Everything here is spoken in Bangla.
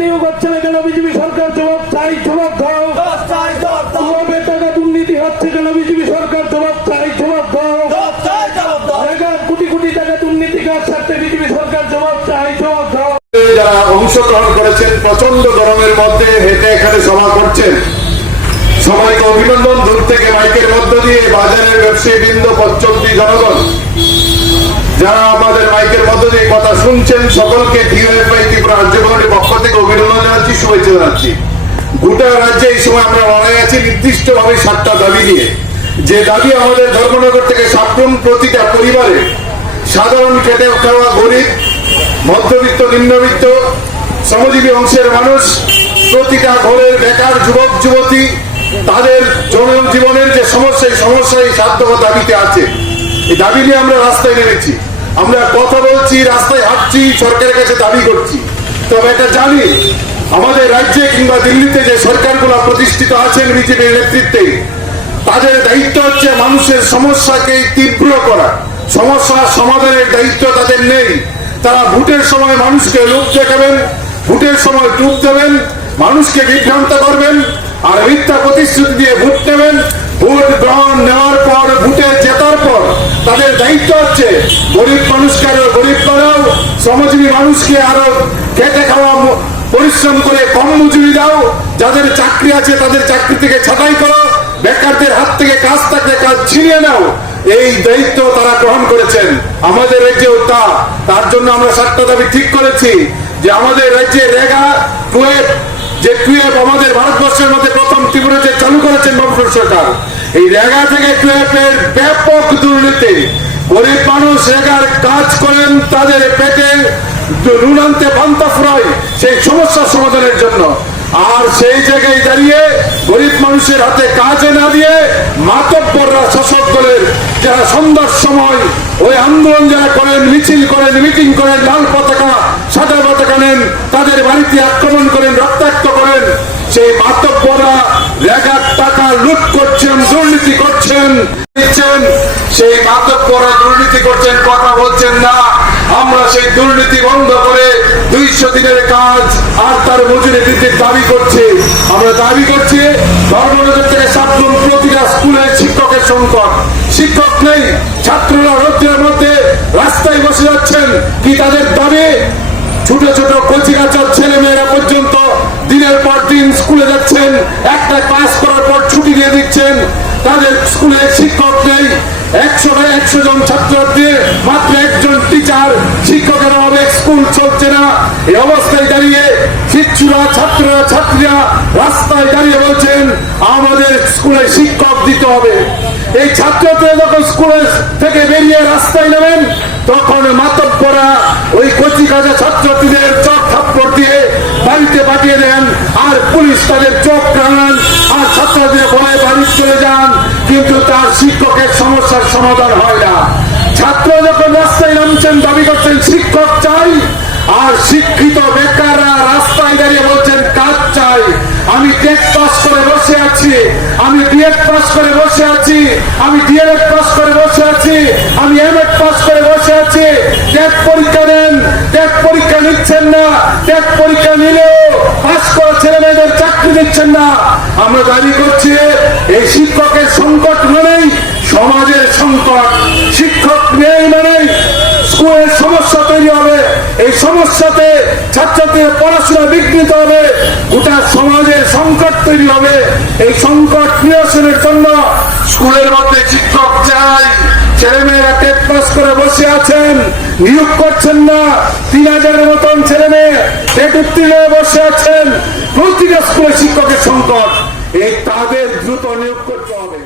নিয়োগ হচ্ছে না কেন বিজেপি সরকার? জবাব চাই, জবাব দাও। টাকা দুর্নীতি হচ্ছে কেন বিজেপি সরকার? জবাব চাই, জবাব দাও। কোটি কোটি টাকা দুর্নীতি কাজ ছাড়তে বিজেপি সরকার জবাব চাই, জবাব দাও। যারা অংশগ্রহণ করেছেন, প্রচন্ড গরমের মধ্যে হেঁটে এখানে সভা করছেন, সবাইকে অভিনন্দন। দূর থেকে মাইকের মধ্য দিয়ে বাজারের ব্যবসায়ী বৃন্দ, পশ্চন্তি জনগণ যারা আমাদের মাইকের মধ্য দিয়ে কথা শুনছেন, সকলকে ডিওএফআই ত্রিপুরা রাজ্য কমিটির পক্ষ থেকে অভিনন্দন জানাচ্ছি, শুভেচ্ছা জানাচ্ছি। গোটা রাজ্যে এই সময় আমরা লড়াই আছি নির্দিষ্টভাবে 7টা দাবি নিয়ে। যে দাবি আমাদের ধর্মনগর থেকে সাপ্রম প্রতিটা পরিবারে, সাধারণ খেটে খাওয়া গরিব, মধ্যবিত্ত, নিম্নবিত্ত, শ্রমজীবী অংশের মানুষ, প্রতিটা ঘরের বেকার যুবক যুবতী, তাদের জনজীবনের যে সমস্যা, এই সমস্যা এই 7 দফা দাবিতে আছে। এই দাবি নিয়ে আমরা রাস্তায় নেমেছি, আমরা কথা বলছি, রাস্তায় হাঁটছি, সরকারের কাছে দাবি করছি। তবে এটা জানি, আমাদের রাজ্যে কিংবা দিল্লিতে যে সরকারগুলো প্রতিষ্ঠিত আছেন বিজেপির নেতৃত্বে, তাদের দায়িত্ব হচ্ছে মানুষের সমস্যাকে তীব্র করা, সমস্যার সমাধানের দায়িত্ব তাদের নেই। তারা ভোটের সময় মানুষকে লোভ দেখাবেন, ভোটের সময় টুপ দেবেন, মানুষকে বিভ্রান্ত করবেন, আর মিথ্যা প্রতিশ্রুতি দিয়ে ভোট নেবেন। ভোট গ্রহণ নেওয়ার পর, ভোটে জেতার পর তাদের দায়িত্ব হচ্ছে গরিব মানুষকে আরো গরিব করাও, শ্রমজীবী মানুষকে আরো খেটে খাওয়া, পরিশ্রম করে কম মজুরি দাও, যাদের চাকরি আছে তাদের চাকরি থেকে ছাঁটাই করো, বেকারদের হাত থেকে কাজ থাকলে কাজ ছিনিয়ে নাও। এই দায়িত্ব তারা গ্রহণ করেছেন। আমাদের রাজ্যেও তার জন্য আমরা 7টা দাবি ঠিক করেছি। যে আমাদের রাজ্যে রেগা, কুয়েত, যে কুয়েত আমাদের ভারতবর্ষের মধ্যে প্রথম ত্রিপুরাতে চালু করেছেন বামফ্রন্ট সরকার, এই রেগা থেকে কুয়েতের ব্যাপক দুর্নীতি। গরিব মানুষ রেগার কাজ করেন, তাদের পেটে নুন আনতে পান্তা ফুরায় সেই সমস্যা সমাধানের জন্য। আর সেই জায়গায় দাঁড়িয়ে গরিব মানুষের হাতে কাজে না দিয়ে মাতব্বররা, শাসক দলের যারা সন্ধ্যার সময় ওই আন্দোলন যারা করেন, মিছিল করেন, মিটিং করেন, লাল পতাকা, সাদা পতাকা নেন, তাদের বাড়িতে আক্রমণ করেন, রক্তাক্ত করেন, সেই মাতব্বররা রেগার টাকা লুট করছেন, দুর্নীতি করছেন, সেই মাতব্বররা দুর্নীতি করছেন, কথা বলছেন না। আমরা সেই দুর্নীতি বন্ধ করে 200 দিনের কাজ আর তার মজুরি বৃদ্ধির দাবি করছি। আমরা দাবি করছি ধর্মনগর থেকে সাপ্রম প্রতিটা স্কুলে শিক্ষকের সংকট, শিক্ষক নেই, ছাত্ররা রোদ্রের মধ্যে রাস্তায় বসে যাচ্ছেন। কি তাদের দাবি? ছোট ছোট কচিকাচার ছেলে মেয়েরা পর্যন্ত দিনের পর দিন স্কুলে যাচ্ছেন, একটা ক্লাস করার পর ছুটি দিয়ে দিচ্ছেন, তাদের স্কুলে শিক্ষক নেই। 100 জন ছাত্র দিয়ে মাত্র 1জন টিচার, শিক্ষকের অভাবে স্কুল চলছে না। এই অবস্থায় দাঁড়িয়ে শিক্ষুরা, ছাত্ররা, ছাত্রীরা রাস্তায় দাঁড়িয়ে বলছেন আমাদের স্কুলে শিক্ষক দিতে হবে। এই ছাত্ররা যখন স্কুলের থেকে বেরিয়ে রাস্তায় নেবেন, তখন মাতব্বররা ওই কচি কাজা ছাত্রছাত্রীদের চোখ থাপ্পড় দিয়ে বাড়িতে পাঠিয়ে দেন, আর পুলিশ তাদের চোখ রাঙান, আর ছাত্রদের ভয়ে বাড়ি চলে যান। কিন্তু তার শিক্ষকের সমস্যার সমাধান হয় না। ছাত্র যখন রাস্তায় নামছেন, দাবি করছেন শিক্ষক চাই, আর শিক্ষিত বেকাররা রাস্তায় দাঁড়িয়ে বলছেন কাজ চাই। আমি টেট পাস করে বসে আছি, আমি বিএড পাস করে বসে আছি, আমি ডিএলএড পাস করে বসে আছি, আমি এমএড পাস করে বসে আছি। টেট পরীক্ষা দেন, টেট পরীক্ষা নিচ্ছেন না, টেট পরীক্ষা নিলেও পাস করা ছেলে মেয়েদের চাকরি দিচ্ছেন না। আমরা দাবি করছি এই শিক্ষকের সংকট মানেই সমাজের সংকট। শিক্ষক নেই মানেই স্কুলের সমস্যা তৈরি হবে, এই সমস্যাতে ছাত্রদের পড়াশোনা বিঘ্নিত হবে, গোটা সমাজের সংকট তৈরি হবে। এই সংকট নিরসনের জন্য স্কুলের মধ্যে শিক্ষক চাই। ছেলেমেয়েরা টেট পাস করে বসে আছেন, নিয়োগ করছেন না। 3000-এর মতন ছেলে মেয়ে টেট উত্তীর্ণ হয়ে বসে আছেন। প্রতিটা স্কুলে শিক্ষকের সংকট, এই তাদের দ্রুত নিয়োগ করতে হবে।